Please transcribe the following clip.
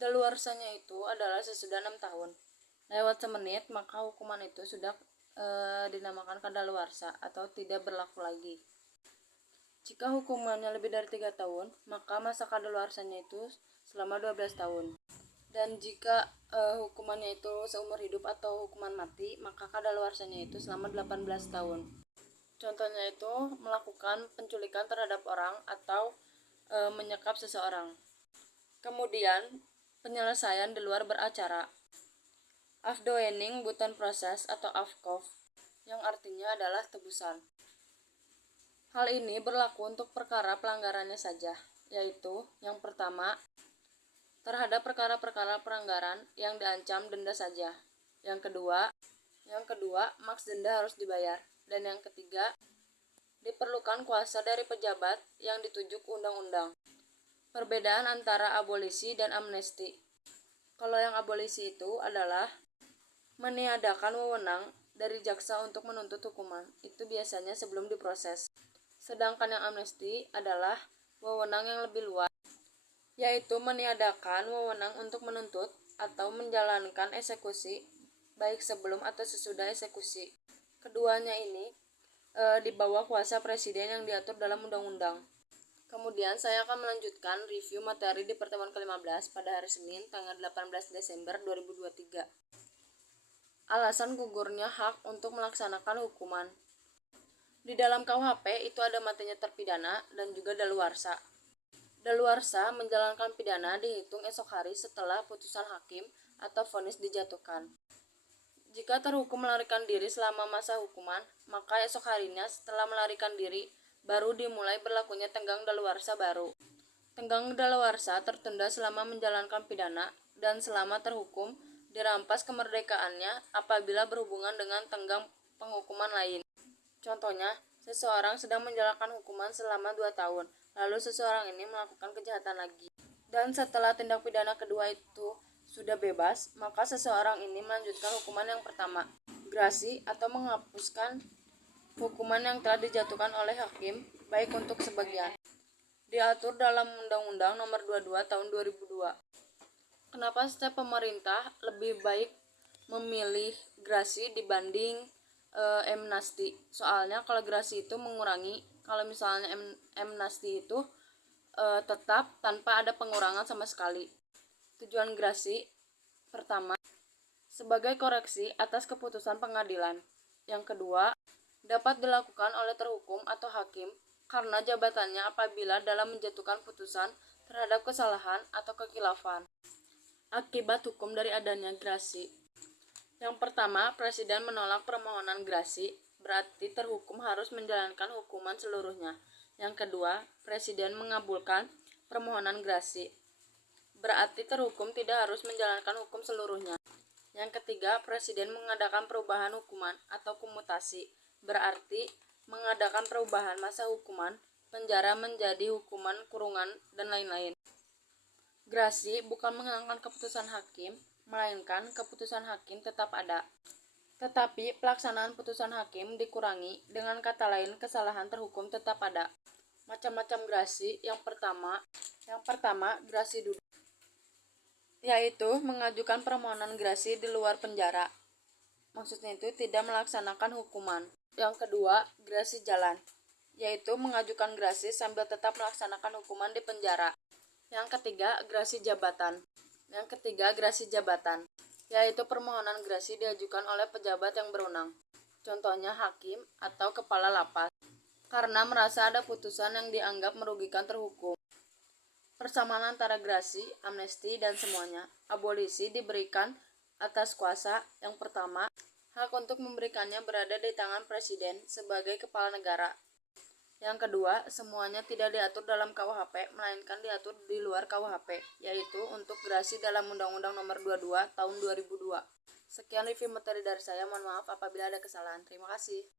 Daluarsanya itu adalah sesudah 6 tahun. Lewat semenit, maka hukuman itu sudah dinamakan kadaluarsa atau tidak berlaku lagi. Jika hukumannya lebih dari 3 tahun, maka masa kadaluarsanya itu selama 12 tahun. Dan jika hukumannya itu seumur hidup atau hukuman mati, maka kadaluarsanya itu selama 18 tahun. Contohnya itu melakukan penculikan terhadap orang atau menyekap seseorang. Kemudian, penyelesaian di luar beracara. Afdoening buton proses atau afkof, yang artinya adalah tebusan. Hal ini berlaku untuk perkara pelanggarannya saja, yaitu yang pertama, terhadap perkara-perkara pelanggaran yang diancam denda saja. Yang kedua, maks denda harus dibayar. Dan yang ketiga, diperlukan kuasa dari pejabat yang ditunjuk undang-undang. Perbedaan antara abolisi dan amnesti. Kalau yang abolisi itu adalah meniadakan wewenang dari jaksa untuk menuntut hukuman. Itu biasanya sebelum diproses. Sedangkan yang amnesti adalah wewenang yang lebih luas, yaitu meniadakan wewenang untuk menuntut atau menjalankan eksekusi baik sebelum atau sesudah eksekusi. Keduanya ini di bawah kuasa presiden yang diatur dalam undang-undang. Kemudian saya akan melanjutkan review materi di pertemuan ke-15 pada hari Senin tanggal 18 Desember 2023. Alasan gugurnya hak untuk melaksanakan hukuman. Di dalam KUHP itu ada matinya terpidana dan juga daluarsa. Daluarsa menjalankan pidana dihitung esok hari setelah putusan hakim atau vonis dijatuhkan. Jika terhukum melarikan diri selama masa hukuman, maka esok harinya setelah melarikan diri baru dimulai berlakunya tenggang daluarsa baru. Tenggang daluarsa tertunda selama menjalankan pidana dan selama terhukum dirampas kemerdekaannya apabila berhubungan dengan tenggang penghukuman lain. Contohnya, seseorang sedang menjalankan hukuman selama 2 tahun, lalu seseorang ini melakukan kejahatan lagi. Dan setelah tindak pidana kedua itu sudah bebas, maka seseorang ini melanjutkan hukuman yang pertama, grasi atau menghapuskan hukuman yang telah dijatuhkan oleh hakim, baik untuk sebagian. Diatur dalam Undang-Undang Nomor 22 Tahun 2002. Kenapa setiap pemerintah lebih baik memilih grasi dibanding amnesti? Soalnya kalau grasi itu mengurangi, kalau misalnya amnesti itu tetap tanpa ada pengurangan sama sekali. Tujuan grasi pertama, sebagai koreksi atas keputusan pengadilan. Yang kedua, dapat dilakukan oleh terhukum atau hakim karena jabatannya apabila dalam menjatuhkan putusan terhadap kesalahan atau kekhilafan. Akibat hukum dari adanya grasi. Yang pertama, presiden menolak permohonan grasi, berarti terhukum harus menjalankan hukuman seluruhnya. Yang kedua, presiden mengabulkan permohonan grasi, berarti terhukum tidak harus menjalankan hukum seluruhnya. Yang ketiga, presiden mengadakan perubahan hukuman atau komutasi, berarti mengadakan perubahan masa hukuman penjara menjadi hukuman kurungan dan lain-lain. Grasi bukan menghilangkan keputusan hakim, melainkan keputusan hakim tetap ada. Tetapi pelaksanaan putusan hakim dikurangi, dengan kata lain kesalahan terhukum tetap ada. Macam-macam grasi. Yang pertama grasi duduk, yaitu mengajukan permohonan grasi di luar penjara. Maksudnya itu tidak melaksanakan hukuman. Yang kedua, grasi jalan, yaitu mengajukan grasi sambil tetap melaksanakan hukuman di penjara. Yang ketiga, grasi jabatan. Yaitu permohonan grasi diajukan oleh pejabat yang berwenang. Contohnya hakim atau kepala lapas, karena merasa ada putusan yang dianggap merugikan terhukum. Persamaan antara grasi, amnesti, dan semuanya. Abolisi diberikan atas kuasa. Yang pertama, hak untuk memberikannya berada di tangan presiden sebagai kepala negara. Yang kedua, semuanya tidak diatur dalam KUHP, melainkan diatur di luar KUHP, yaitu untuk grasi dalam Undang-Undang Nomor 22 Tahun 2002. Sekian review materi dari saya, mohon maaf apabila ada kesalahan. Terima kasih.